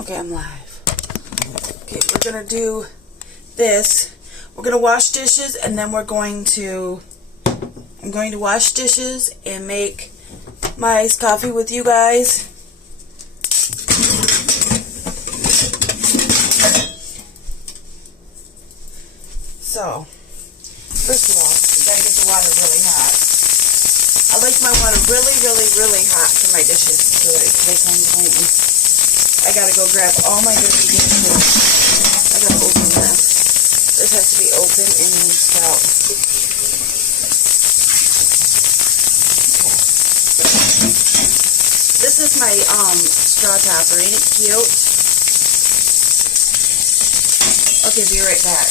Okay, I'm live. Okay, we're gonna do this. We're gonna wash dishes, and then I'm going to wash dishes and make my iced coffee with you guys. So, first of all, you gotta get the water really hot. I like my water really, really, really hot for my dishes so that they come clean. I gotta go grab all my dirty dishes. I gotta open this. This has to be open and rinsed out. Okay. This is my straw topper. Ain't it cute? Okay, be right back.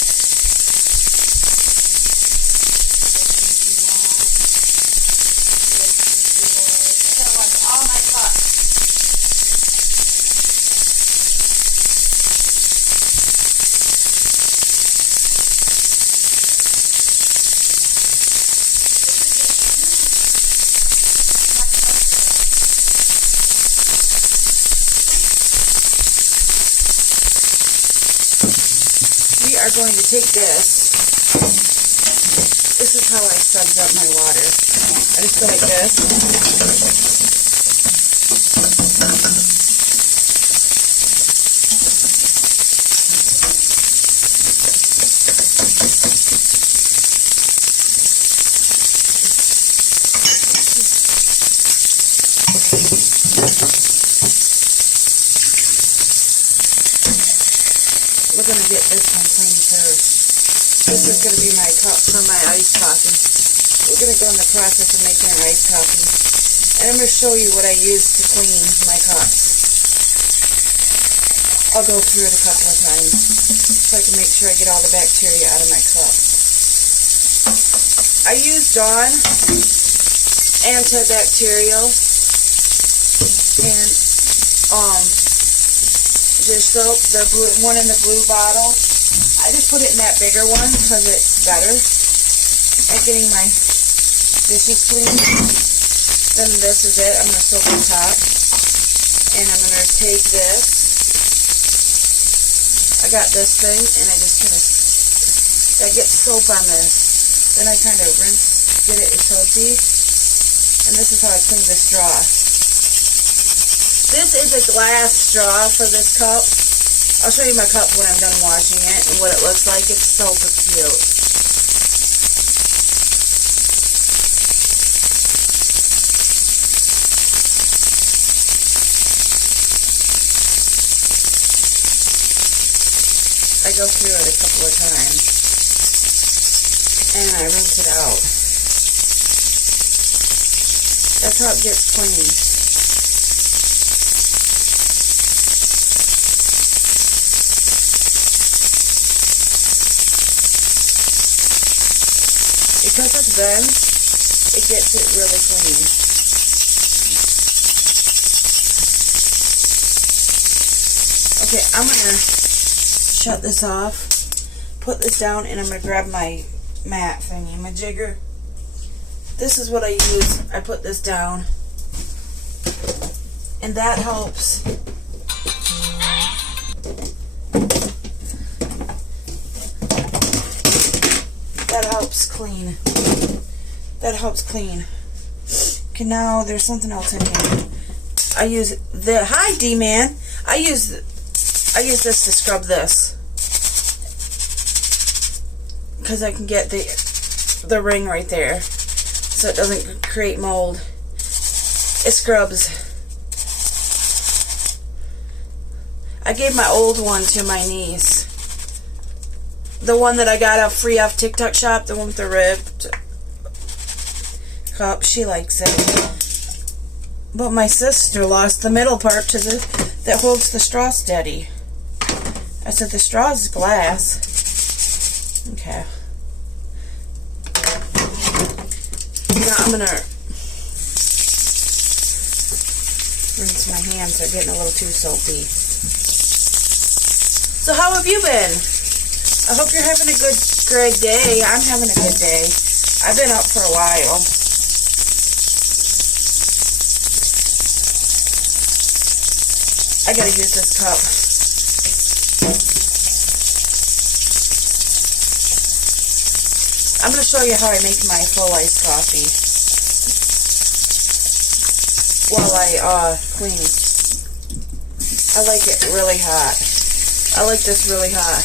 We are going to take this. This is how I subbed up my water. I just go like this. We're going to get this one clean first. This is going to be my cup for my iced coffee. We're going to go in the process of making our iced coffee. And I'm going to show you what I use to clean my cups. I'll go through it a couple of times so I can make sure I get all the bacteria out of my cup. I use Dawn antibacterial and dish soap, the one in the blue bottle. I just put it in that bigger one because it's better at getting my dishes clean. Then this is it. I'm going to soap the top. And I'm going to take this. I got this thing and I just kind of, I get soap on this. Then I kind of rinse, get it soapy. And this is how I clean the straw. This is a glass straw for this cup. I'll show you my cup when I'm done washing it and what it looks like. It's so cute. I go through it a couple of times and I rinse it out. That's how it gets clean. Because it's bent, it gets it really clean. Okay, I'm going to shut this off, put this down, and I'm going to grab my mat thingy, my jigger. This is what I use. I put this down, and that helps. That helps clean. That helps clean. Okay, now there's something else in here. I use the hi D-Man. I use this to scrub this because I can get the ring right there, so it doesn't create mold. It scrubs. I gave my old one to my niece. The one that I got free off TikTok shop, the one with the ribbed cup, she likes it. But my sister lost the middle part to that holds the straw steady. I said the straw is glass. Okay. Now I'm gonna rinse my hands. They're getting a little too soapy. So how have you been? I hope you're having a great day. I'm having a good day. I've been up for a while. I I gotta use this cup. I'm gonna show you how I make my full iced coffee while I clean. I like it really hot. I like this really hot.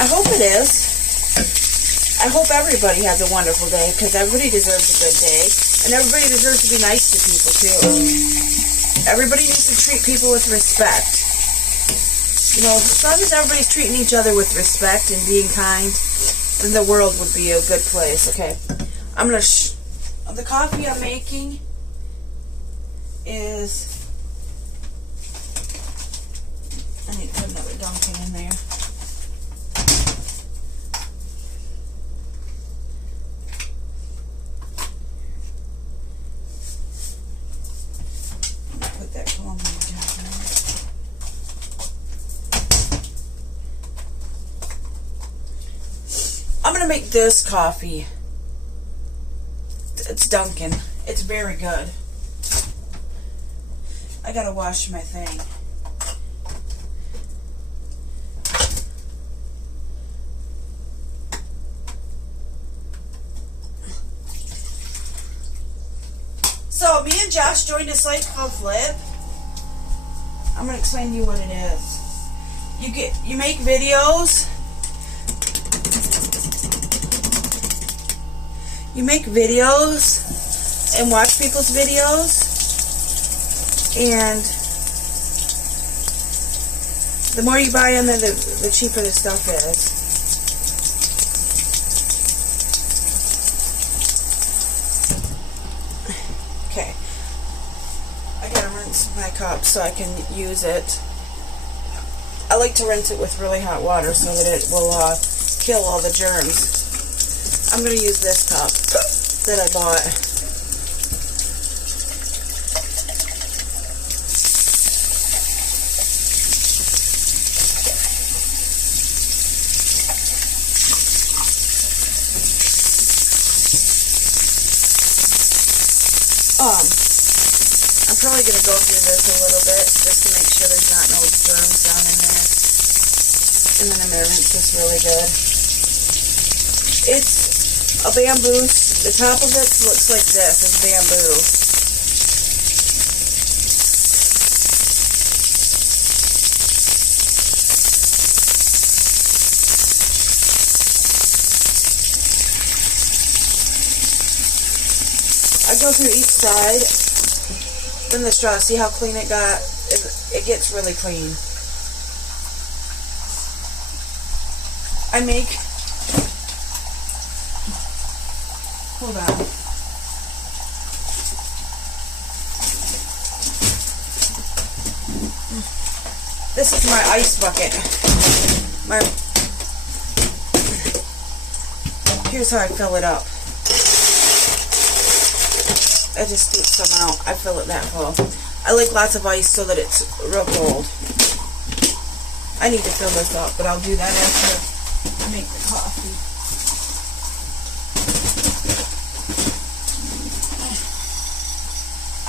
I hope it is. I hope everybody has a wonderful day, because everybody deserves a good day, and everybody deserves to be nice to people too. Everybody needs to treat people with respect. You know, as long as everybody's treating each other with respect and being kind, then the world would be a good place. Okay, I'm gonna. The coffee I'm making is. I need to put another Dunkin' in there. Put that Columbia jug in there. I'm gonna make this coffee. It's Dunkin'. It's very good. I gotta wash my thing. So, me and Josh joined a site called Flip. I'm going to explain to you what it is. You make videos. You make videos and watch people's videos. And the more you buy in there, the cheaper the stuff is. Okay, I gotta rinse my cup so I can use it. I like to rinse it with really hot water so that it will kill all the germs. I'm gonna use this cup that I bought. I'm probably going to go through this a little bit just to make sure there's not no germs down in there. And then I'm going to rinse this really good. It's a bamboo. The top of it looks like this. It's bamboo. I go through each side. Then the straw, see how clean it got? It gets really clean. I make, hold on. This is my ice bucket. Here's how I fill it up. I just scoop some out. I fill it that full. I like lots of ice so that it's real cold. I need to fill this up, but I'll do that after I make the coffee.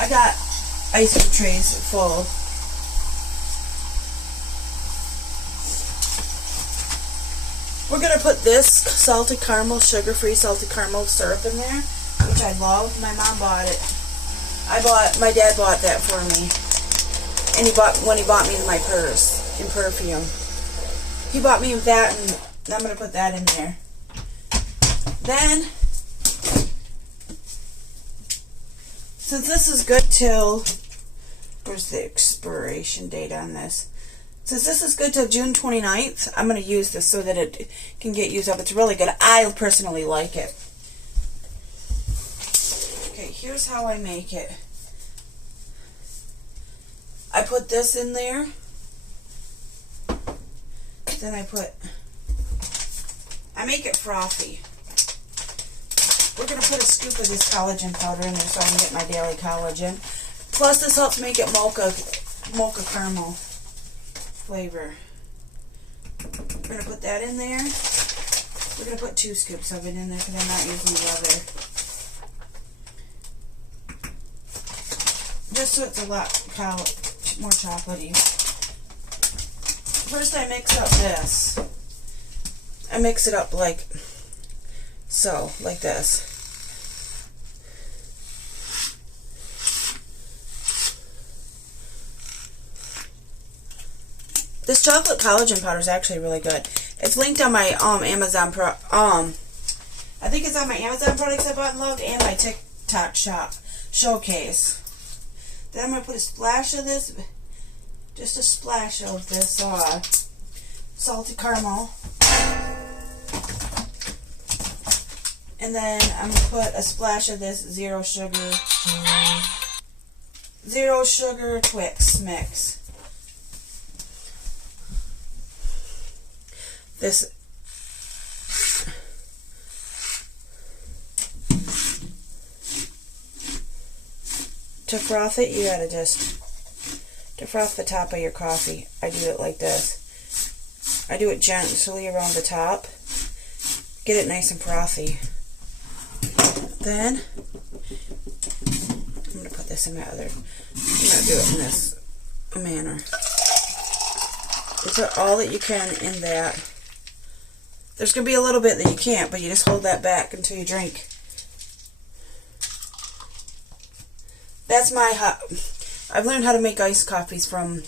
I got ice cream trays full. We're going to put this salted caramel, sugar-free salted caramel syrup in there, which I love. My mom bought it. My dad bought that for me. And when he bought me my purse and perfume. He bought me that, and I'm going to put that in there. Then, since this is good till, where's the expiration date on this? Since this is good till June 29th, I'm going to use this so that it can get used up. It's really good. I personally like it. Okay, here's how I make it. I put this in there. Then I make it frothy. We're going to put a scoop of this collagen powder in there so I can get my daily collagen. Plus, this helps make it mocha caramel flavor. We're going to put that in there. We're going to put 2 scoops of it in there because I'm not using the other. Just so it's a lot more chocolatey. First I mix up this. I mix it up like so, like this. This chocolate collagen powder is actually really good. It's linked on my Amazon I think it's on my Amazon products I bought and loved and my TikTok shop showcase. Then I'm going to put a splash of this, just a splash of this salted caramel. And then I'm going to put a splash of this zero sugar Twix mix. This to froth it, you gotta just to froth the top of your coffee. I do it like this. I do it gently around the top. Get it nice and frothy. Then I'm gonna put this in my other. I'm gonna do it in this manner. You put all that you can in that. There's going to be a little bit that you can't, but you just hold that back until you drink. That's my hot. I've learned how to make iced lattes from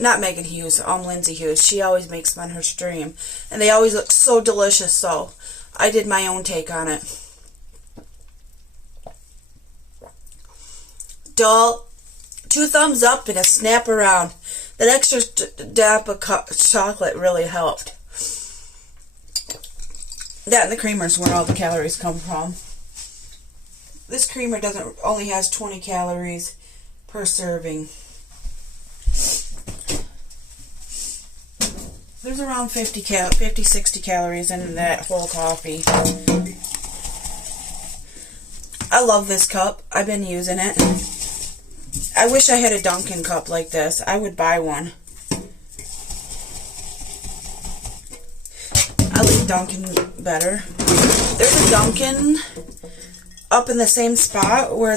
not Megan Hughes, Lindsay Hughes. She always makes them on her stream, and they always look so delicious. So I did my own take on it. Dull, 2 thumbs up and a snap around. That extra dab of chocolate really helped. That and the creamer's where all the calories come from. This creamer only has 20 calories per serving. There's around 50-60 calories in that whole coffee. I love this cup. I've been using it. I wish I had a Dunkin' cup like this. I would buy one. I like Dunkin' better. There's a Dunkin' up in the same spot where I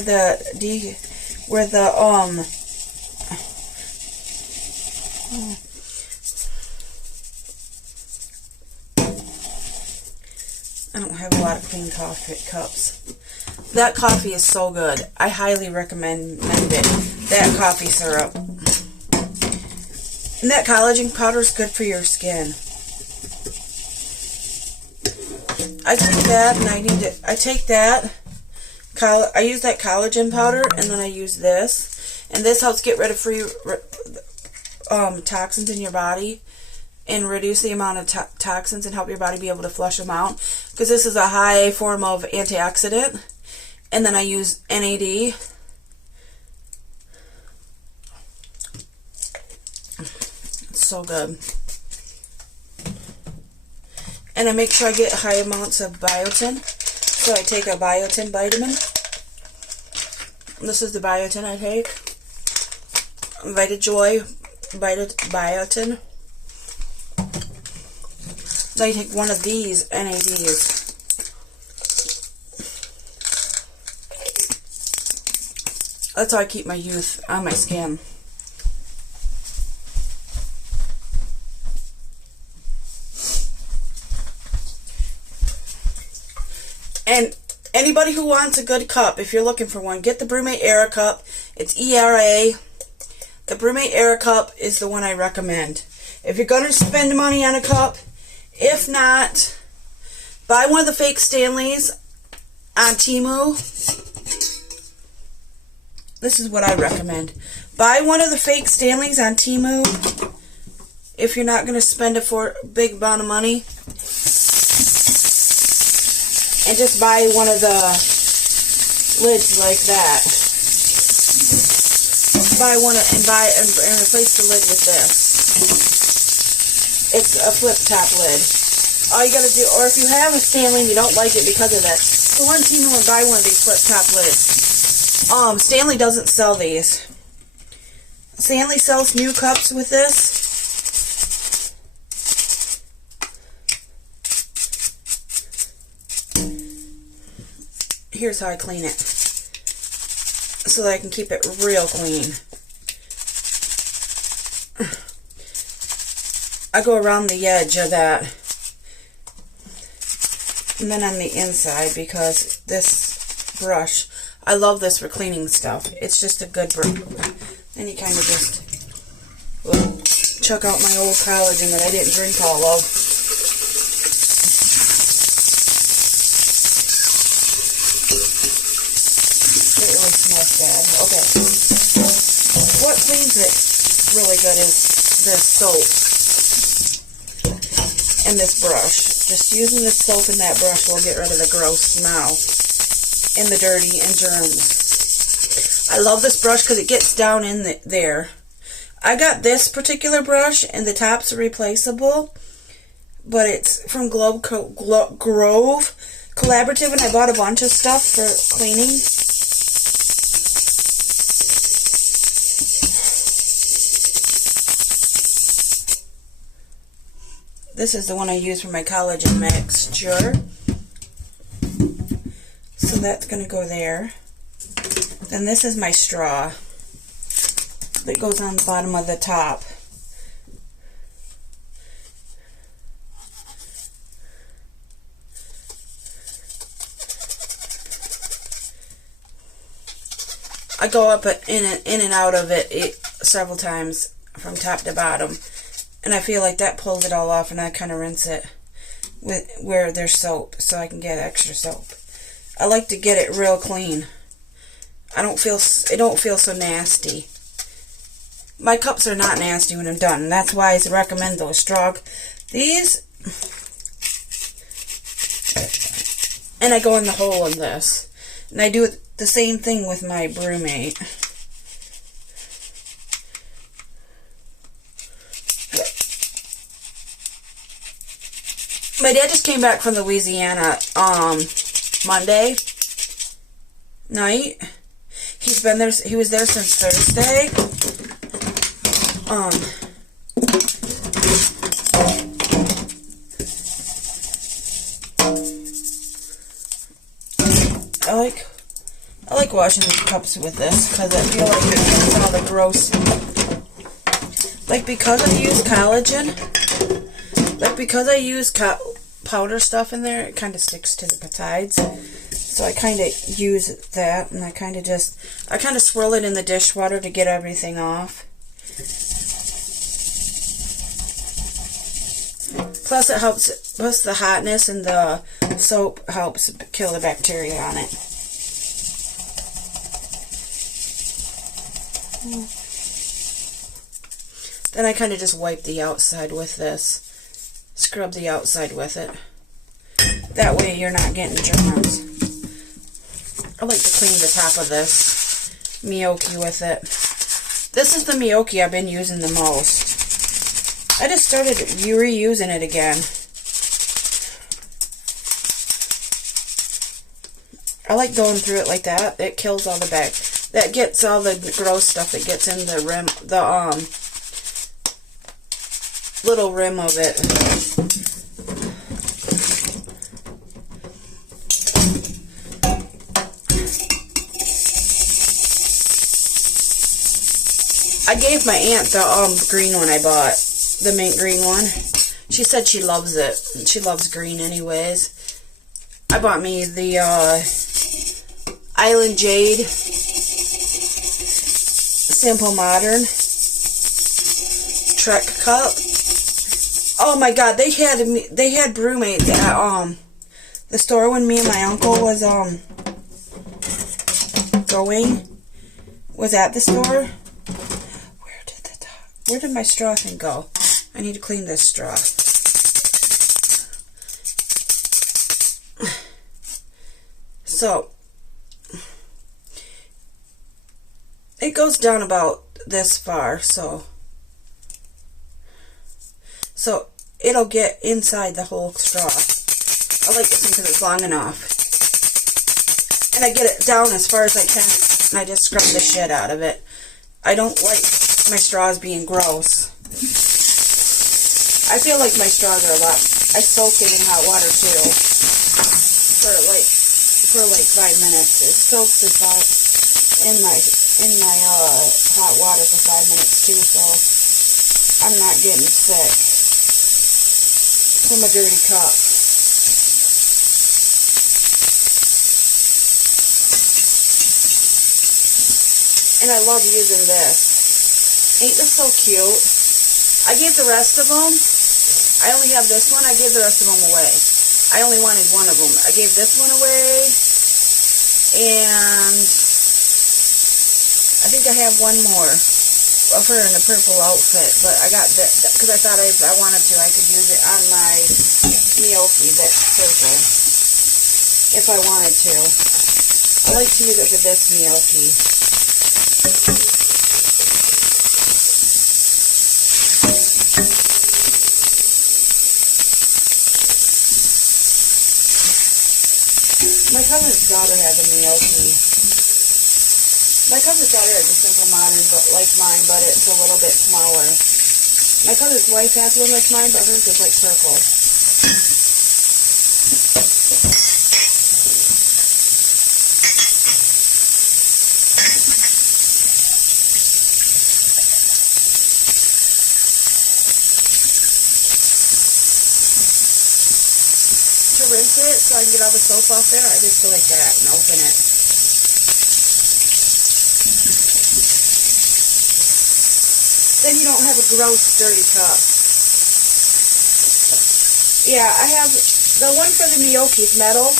don't have a lot of clean coffee cups. That coffee is so good. I highly recommend it. That coffee syrup. And that collagen powder is good for your skin. I take that and I take that. I use that collagen powder and then I use this. And this helps get rid of free toxins in your body and reduce the amount of toxins and help your body be able to flush them out. Because this is a high form of antioxidant. And then I use NAD. It's so good. And I make sure I get high amounts of biotin. So I take a biotin vitamin. This is the biotin I take. VitaJoy biotin. So I take one of these NADs. That's how I keep my youth on my skin. And anybody who wants a good cup, if you're looking for one, get the Brewmate Era cup. It's ERA. The Brewmate Era cup is the one I recommend. If you're going to spend money on a cup, if not, buy one of the fake Stanleys on Temu. This is what I recommend. Buy one of the fake Stanleys on Temu if you're not going to spend a big amount of money. And just buy one of the lids like that. Buy one and replace the lid with this. It's a flip top lid. All you gotta do, or if you have a Stanley and you don't like it because of that, go on Temu and buy one of these flip top lids. Stanley doesn't sell these. Stanley sells new cups with this. Here's how I clean it. so that I can keep it real clean. I go around the edge of that, and then on the inside, because this brush, I love this for cleaning stuff. It's just a good brush. Then you kind of just chuck out my old collagen that I didn't drink all of. It really smells bad. Okay. What cleans it really good is this soap and this brush. Just using this soap and that brush will get rid of the gross smell and the dirty and germs. I love this brush because it gets down in there. I got this particular brush and the top's replaceable, but it's from Grove Collaborative, and I bought a bunch of stuff for cleaning. This is the one I use for my collagen mixture. So that's going to go there. Then this is my straw that goes on the bottom of the top. I go up in and out of it several times from top to bottom. And I feel like that pulls it all off, and I kind of rinse it with where there's soap so I can get extra soap. I like to get it real clean. It don't feel so nasty. My cups are not nasty when I'm done, and that's why I recommend those straw. These, and I go in the hole in this. And I do the same thing with my brewmate. My dad just came back from Louisiana Monday night. He's been there. He was there since Thursday. I like washing these cups with this because I feel like it gets all the gross. Like because I use collagen. Like because I use powder stuff in there, it kind of sticks to the sides. So I kind of use that, and I kind of swirl it in the dishwater to get everything off. Plus it helps, plus the hotness and the soap helps kill the bacteria on it. Then I kind of just wipe the outside with this. Scrub the outside with it. That way you're not getting germs. I like to clean the top of this Miyoki with it. This is the Miyoki I've been using the most. I just started reusing it again. I like going through it like that. It kills all the that gets all the gross stuff that gets in the rim, the little rim of it. I gave my aunt the green one I bought, the mint green one. She said she loves it. She loves green anyways. I bought me the Island Jade Simple Modern Trek Cup. Oh my god, they had brewmates at the store when me and my uncle was was at the store. Where did my straw thing go? I need to clean this straw. So it goes down about this far, so it'll get inside the whole straw. I like this one because it's long enough. And I get it down as far as I can, and I just scrub the shit out of it. I don't like my straws being gross. I feel like my straws are a lot. I soak it in hot water too for like 5 minutes. It soaks about in my hot water for 5 minutes too, so I'm not getting sick from a dirty cup. And I love using this. Ain't this so cute? I gave the rest of them. I only have this one. I gave the rest of them away. I only wanted one of them. I gave this one away. And I think I have one more of her in a purple outfit. But I got that because I thought if I wanted to, I could use it on my gnocchi, that purple. If I wanted to. I like to use it for this gnocchi. My cousin's daughter has a gnocchi. My cousin's daughter has a Simple Modern, but like mine, but it's a little bit smaller. My cousin's wife has one like mine, but hers is like purple. To rinse it so I can get all the soap off there, I just go like that and open it. Then you don't have a gross, dirty cup. Yeah, I have the one for the gnocchi's metal.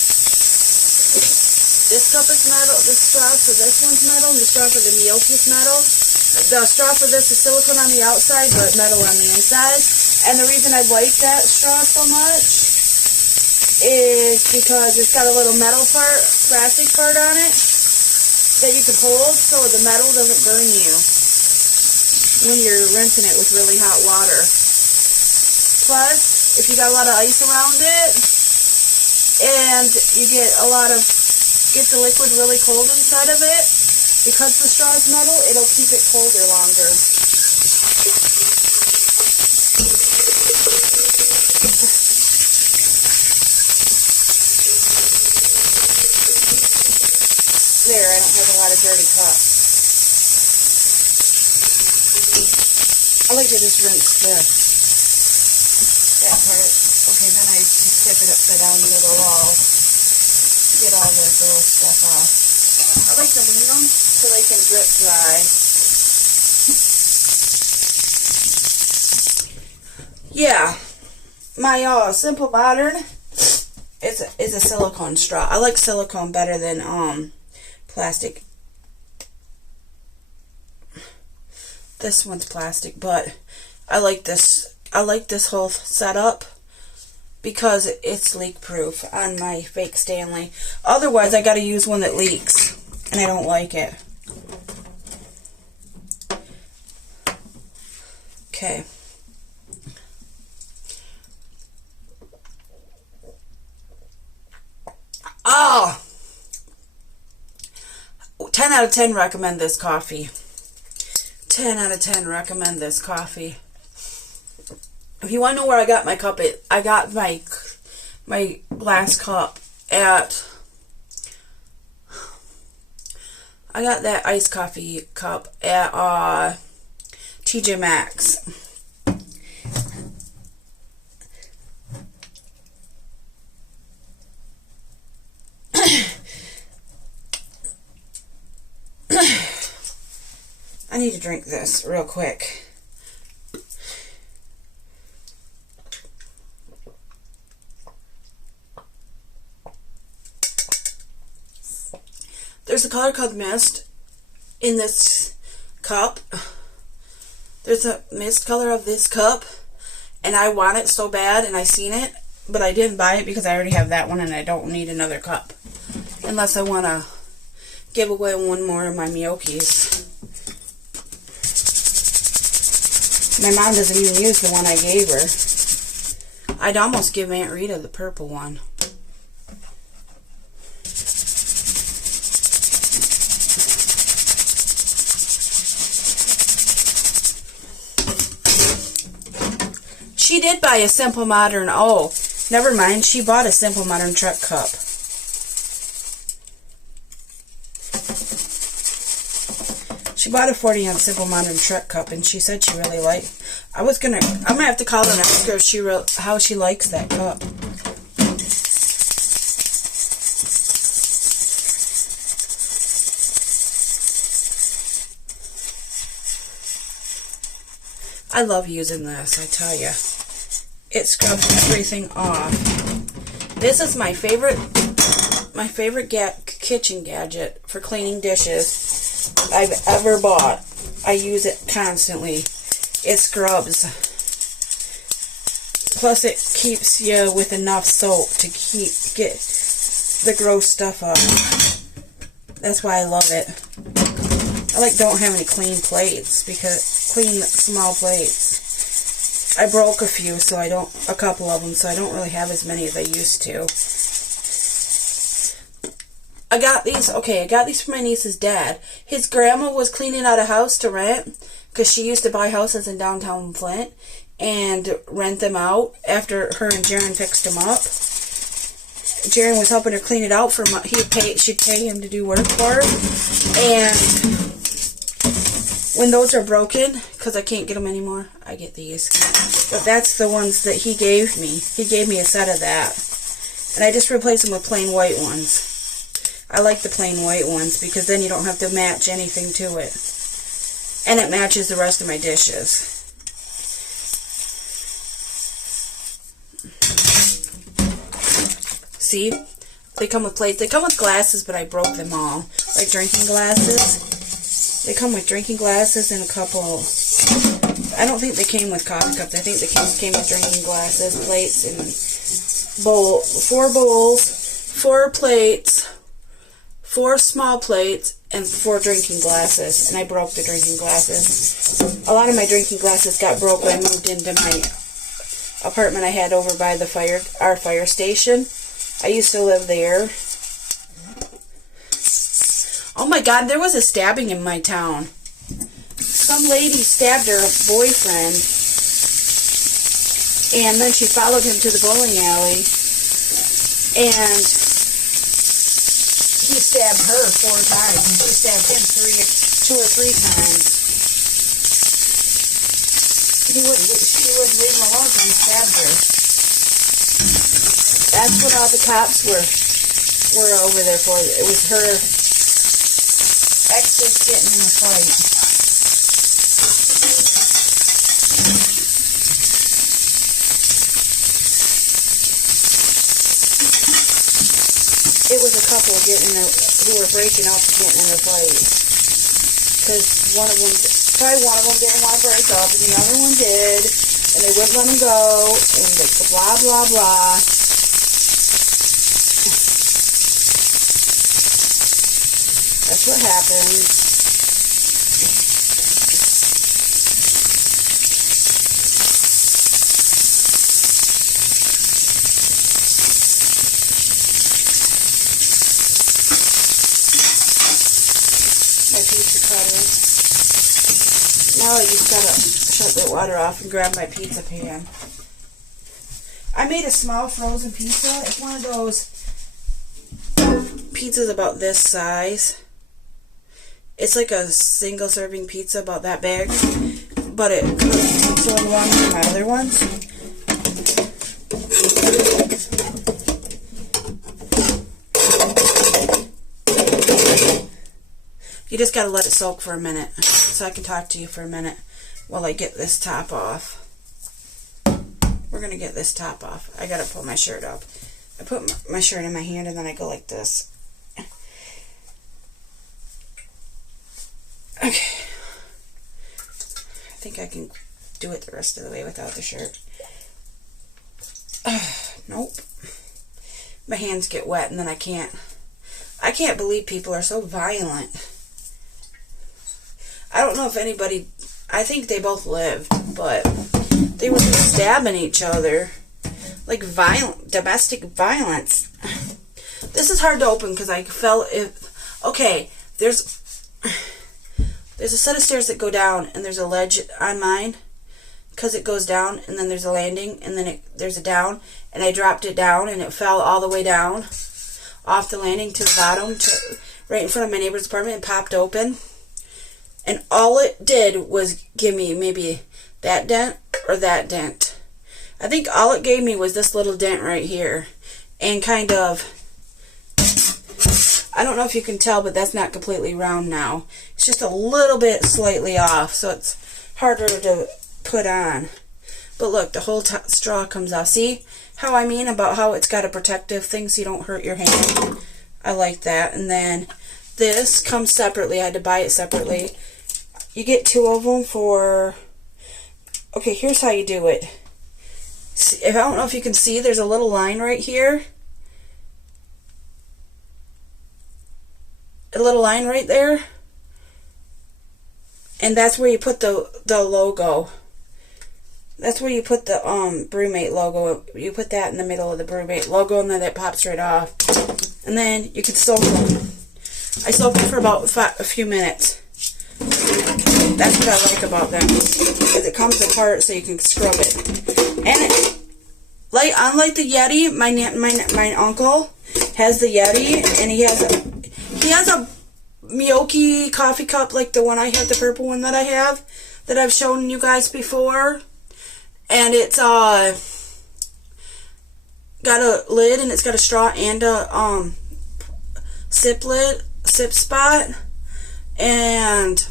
This cup is metal. This straw for this one's metal. And the straw for the gnocchi's metal. The straw for this is silicone on the outside, but metal on the inside. And the reason I like that straw so much is because it's got a little metal part, plastic part on it that you can hold so the metal doesn't burn you when you're rinsing it with really hot water. Plus, if you got a lot of ice around it and you get the liquid really cold inside of it, because the straw is metal, it'll keep it colder longer. There, I don't have a lot of dirty cups. I like to just rinse that part. Okay, then I just tip it upside down near the wall to get all the gross stuff off. I like to leave them so they can drip dry. Yeah, my Simple Modern is a silicone straw. I like silicone better than plastic. This one's plastic, but I like this. I like this whole setup because it's leak proof on my fake Stanley. Otherwise, I got to use one that leaks, and I don't like it. Okay. Oh! 10 out of 10 recommend this coffee. 10 out of 10 recommend this coffee. If you want to know where I got my cup, I got my glass cup at... I got that iced coffee cup at TJ Maxx. I need to drink this real quick. There's a color called Mist in this cup. There's a mist color of this cup, and I want it so bad, and I seen it, but I didn't buy it because I already have that one, and I don't need another cup. Unless I want to give away one more of my gnocchis. My mom doesn't even use the one I gave her. I'd almost give Aunt Rita the purple one. She did buy a Simple Modern. Oh, never mind. She bought a Simple Modern truck cup. She bought a 40-ounce Simple Modern Trek cup, and she said she really liked. I'm gonna have to call her and ask her if how she likes that cup. I love using this, I tell you. It scrubs everything off. This is my favorite kitchen gadget for cleaning dishes I've ever bought. I use it constantly. It scrubs. Plus it keeps you with enough soap to get the gross stuff off. That's why I love it. I don't have any clean plates, because clean small plates. I broke a couple of them, so I don't really have as many as I used to. I got these for my niece's dad. His grandma was cleaning out a house to rent, because she used to buy houses in downtown Flint and rent them out after her and Jaren fixed them up. Jaren was helping her clean it out for him. She'd pay him to do work for her. And when those are broken, because I can't get them anymore, I get these. But that's the ones that he gave me. He gave me a set of that. And I just replaced them with plain white ones. I like the plain white ones, because then you don't have to match anything to it. And it matches the rest of my dishes. See? They come with plates. They come with glasses, but I broke them all. Like drinking glasses. They come with drinking glasses and a couple. I don't think they came with coffee cups. I think they came with drinking glasses, plates, and 4 bowls, 4 plates, 4 small plates, and 4 drinking glasses. And I broke the drinking glasses. A lot of my drinking glasses got broke when I moved into my apartment I had over by our fire station. I used to live there. Oh my God, there was a stabbing in my town. Some lady stabbed her boyfriend, and then she followed him to the bowling alley, and he stabbed her 4 times, and she stabbed him 2 or 3 times. She wouldn't leave him alone, so he stabbed her. That's what all the cops were over there for. It was her exes getting in a fight. It was a couple who were breaking up and getting in a fight. Because one of them didn't want to break up, and the other one did, and they wouldn't let them go, and blah, blah, blah. That's what happened. My pizza cutter. Now I just gotta shut the water off and grab my pizza pan. I made a small frozen pizza. It's one of those pizzas about this size. It's like a single serving pizza about that big, but it cooks so long with my other ones. You just gotta let it soak for a minute, so I can talk to you for a minute while I get this top off. We're gonna get this top off. I gotta pull my shirt up. I put my shirt in my hand and then I go like this. Okay. I think I can do it the rest of the way without the shirt. Nope. My hands get wet and then I can't believe people are so violent. I don't know if anybody, I think they both lived, but they were just stabbing each other. Like domestic violence. This is hard to open because I felt it. Okay, there's a set of stairs that go down, and there's a ledge on mine because it goes down, and then there's a landing, and then there's a down, and I dropped it down, and it fell all the way down off the landing to the bottom, right in front of my neighbor's apartment, and popped open. And all it did was give me maybe that dent or that dent. I think all it gave me was this little dent right here. And kind of, I don't know if you can tell, but that's not completely round now. It's just a little bit slightly off, so it's harder to put on. But look, the whole straw comes off. See how I mean about how it's got a protective thing so you don't hurt your hand? I like that. And then this comes separately. I had to buy it separately. You get 2 of them for... Okay, here's how you do it. See, I don't know if you can see, there's a little line right here. A little line right there. And that's where you put the logo. That's where you put the BrewMate logo. You put that in the middle of the BrewMate logo, and then that pops right off. And then you can soak them. I soak them for about a few minutes. That's what I like about them. Is it comes apart so you can scrub it. And unlike the Yeti, my uncle has the Yeti, and he has a Miyoki coffee cup like the one I have, the purple one that I have, that I've shown you guys before. And it's got a lid, and it's got a straw and a sip spot, and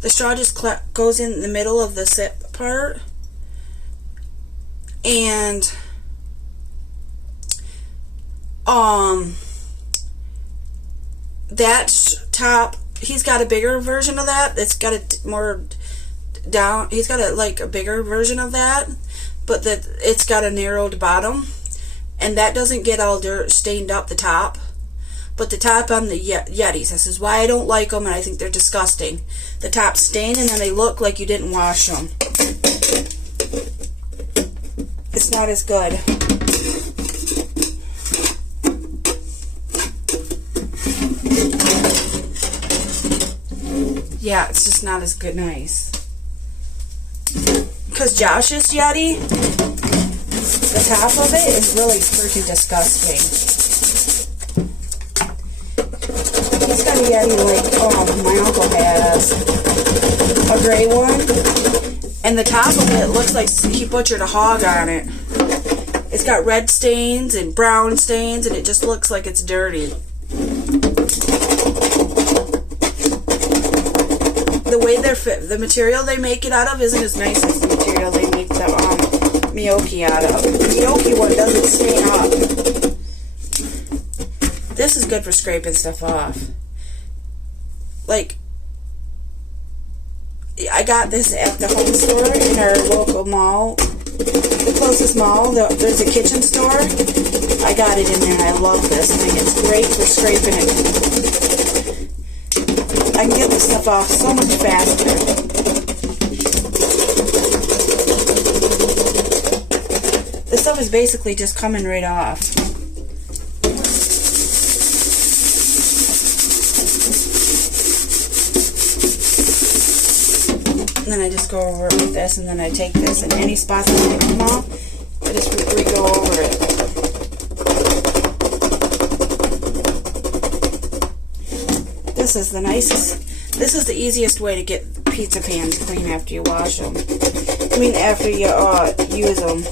the straw just goes in the middle of the sip part. And that top, he's got a bigger version of that. It's got a more down, he's got a bigger version of that, but it's got a narrowed bottom, and that doesn't get all dirt stained up the top. But the top on the Yetis, this is why I don't like them, and I think they're disgusting. The top stain, and then they look like you didn't wash them. It's not as good. Yeah, it's just not as good. Nice. Because Josh's Yeti, the top of it is really freaking disgusting. He's got a Yeti like my uncle has, a gray one, and the top of it looks like he butchered a hog on it. It's got red stains and brown stains, and it just looks like it's dirty. The way the material they make it out of isn't as nice as the material they make the Miyoki out of. The Miyoki one doesn't stain up. This is good for scraping stuff off. Like, I got this at the home store in our local mall. The closest mall, there's a kitchen store. I got it in there, and I love this thing. It's great for scraping it. I can get this stuff off so much faster. This stuff is basically just coming right off. And then I just go over it with this, and then I take this, and any spots that I come off, I just re-go over it. This is the nicest, this is the easiest way to get pizza pans clean after you wash them. I mean, after you use them.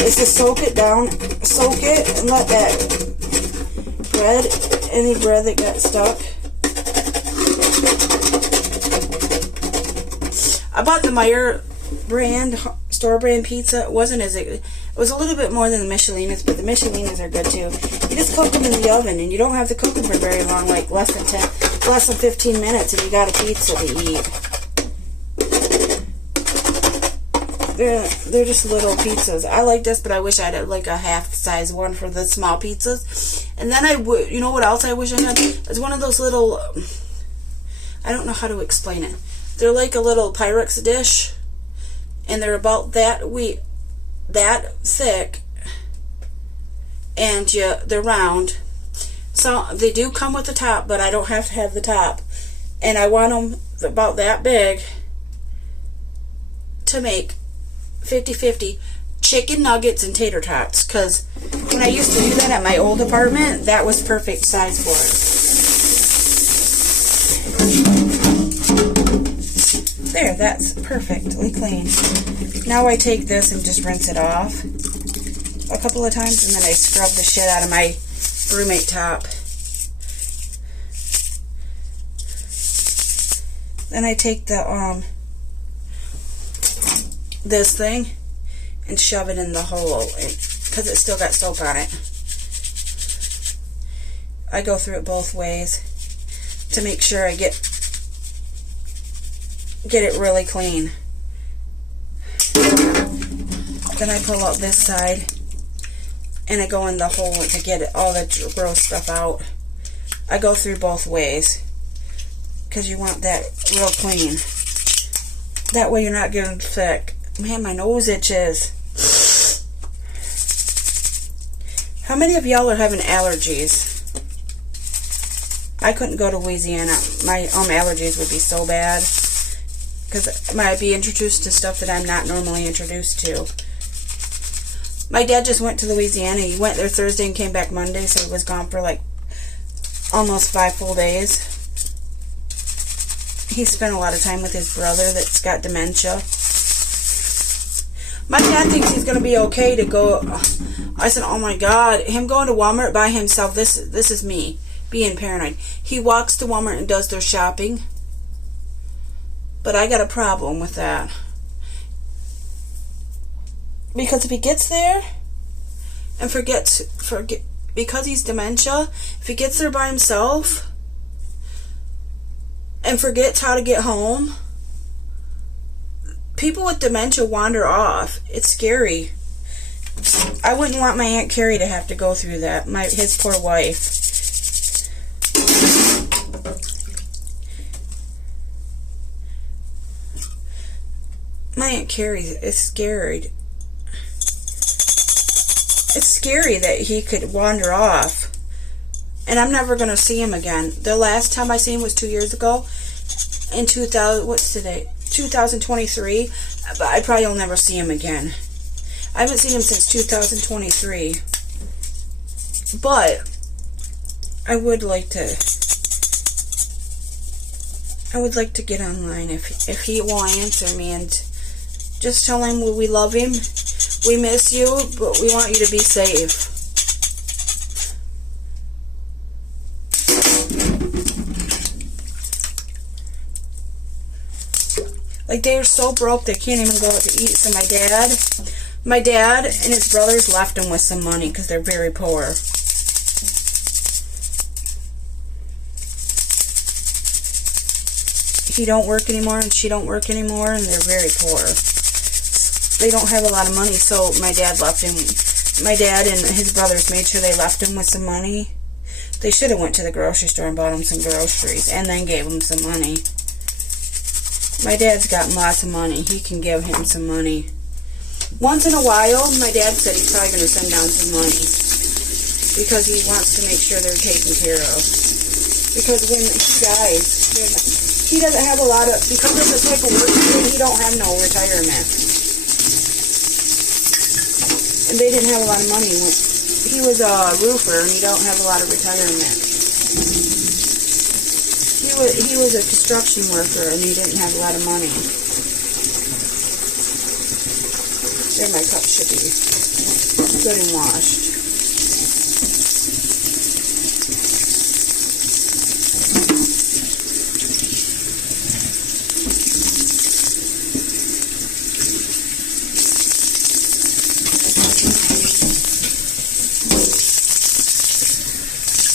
Is to soak it down, soak it, and let that bread, any bread that got stuck. I bought the Meyer brand, store brand pizza. It wasn't as, it was a little bit more than the Michelinas, but the Michelinas are good too. You just cook them in the oven, and you don't have to cook them for very long, like less than 15 minutes, and you got a pizza to eat. They're just little pizzas. I like this, but I wish I had like a half-size one for the small pizzas. And then you know what else I wish I had? It's one of those little, I don't know how to explain it. They're like a little Pyrex dish, and they're about that thick, and they're round. So they do come with the top, but I don't have to have the top. And I want them about that big to make 50-50 chicken nuggets and tater tots, because when I used to do that at my old apartment, that was perfect size for it. There, that's perfectly clean. Now I take this and just rinse it off a couple of times, and then I scrub the shit out of my roommate top. Then I take the this thing and shove it in the hole because it's still got soap on it. I go through it both ways to make sure I get it really clean. Then I pull out this side and I go in the hole to get all the gross stuff out. I go through both ways because you want that real clean. That way you're not getting thick. Man, my nose itches. How many of y'all are having allergies? I couldn't go to Louisiana. My allergies would be so bad because I'd be introduced to stuff that I'm not normally introduced to. My dad just went to Louisiana. He went there Thursday and came back Monday, so he was gone for like almost 5 full days. He spent a lot of time with his brother that's got dementia. My dad thinks he's going to be okay to go. I said, oh my God, him going to Walmart by himself, this is me being paranoid. He walks to Walmart and does their shopping. But I got a problem with that. Because if he gets there and forget because he's dementia, if he gets there by himself and forgets how to get home, people with dementia wander off. It's scary. I wouldn't want my Aunt Carrie to have to go through that. His poor wife. My Aunt Carrie is scared. It's scary that he could wander off. And I'm never going to see him again. The last time I seen him was 2 years ago. In 2023. But I probably will never see him again. I haven't seen him since 2023. But I would like to get online if he will answer me and just tell him we love him. We miss you, but we want you to be safe. Like, they are so broke they can't even go out to eat. So my dad and his brothers left him with some money because they're very poor. He don't work anymore and she don't work anymore, and they're very poor. They don't have a lot of money, so my dad left him. My dad and his brothers made sure they left him with some money. They should have went to the grocery store and bought him some groceries and then gave him some money. My dad's got lots of money. He can give him some money. Once in a while, my dad said he's probably going to send down some money because he wants to make sure they're taken care of. Because when he dies, he doesn't have a lot of, because of the type of work he don't have no retirement. And they didn't have a lot of money. He was a roofer, and he don't have a lot of retirement. He was a construction worker, and he didn't have a lot of money. There, my cup should be good and washed.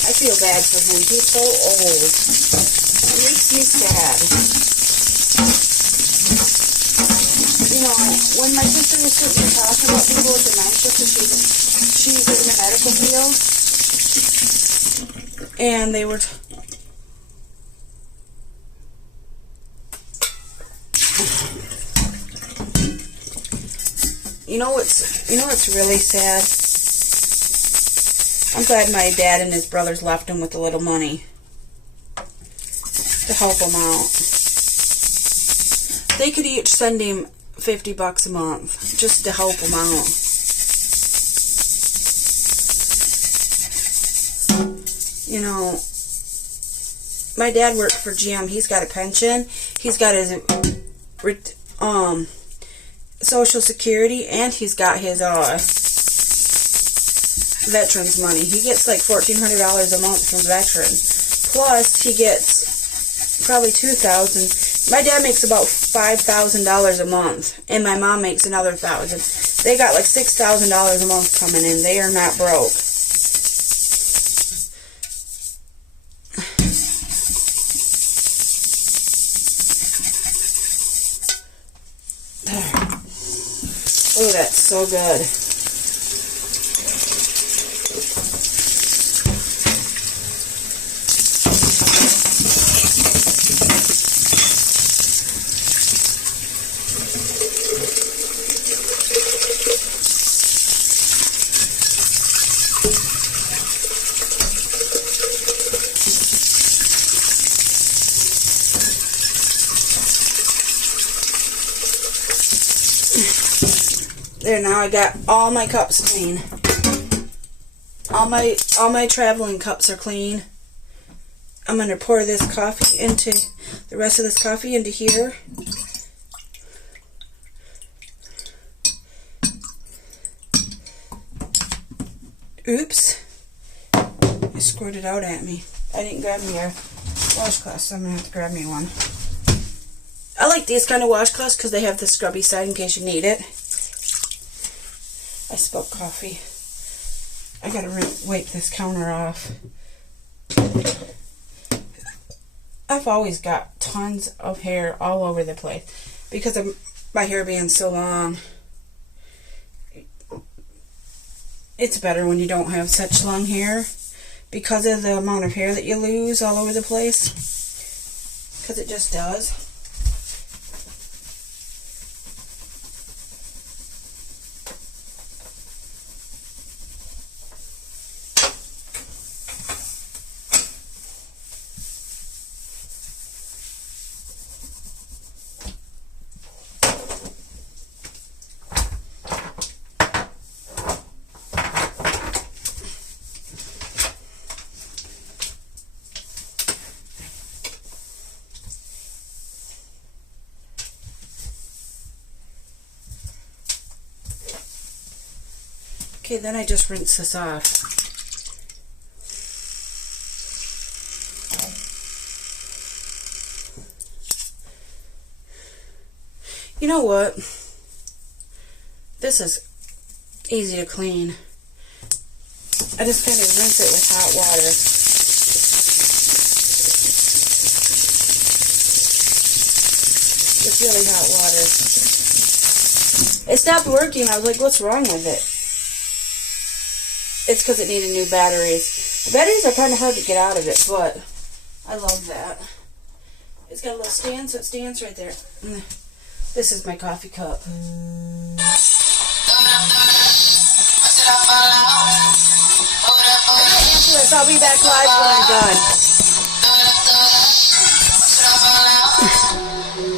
I feel bad for him. He's so old. It makes me sad. You know, when my sister was sitting here talking about people with dementia, because she's in the medical field, and they were you know what's really sad? I'm glad my dad and his brothers left him with a little money to help him out. They could each send him $50 a month just to help him out. You know, my dad worked for GM. He's got a pension. He's got Social Security, and he's got his veterans money. He gets like $1,400 a month from veterans. Plus, he gets probably $2,000. My dad makes about $5,000 a month, and my mom makes another $1,000. They got like $6,000 a month coming in. They are not broke. Oh, that's so good. There, now I got all my cups clean. All my traveling cups are clean. I'm gonna pour this coffee into the rest of this coffee into here. Oops. It squirted out at me. I didn't grab me a washcloth, so I'm gonna have to grab me one. I like these kind of washcloths because they have the scrubby side in case you need it. I spilled coffee. I gotta wipe this counter off. I've always got tons of hair all over the place because of my hair being so long. It's better when you don't have such long hair because of the amount of hair that you lose all over the place. Because it just does. Okay, then I just rinse this off. You know what? This is easy to clean. I just kind of rinse it with hot water. It's really hot water. It stopped working. I was like, what's wrong with it? It's because it needed new batteries. The batteries are kind of hard to get out of it, but I love that. It's got a little stand, so it stands right there. This is my coffee cup. I'll be back live when I'm done.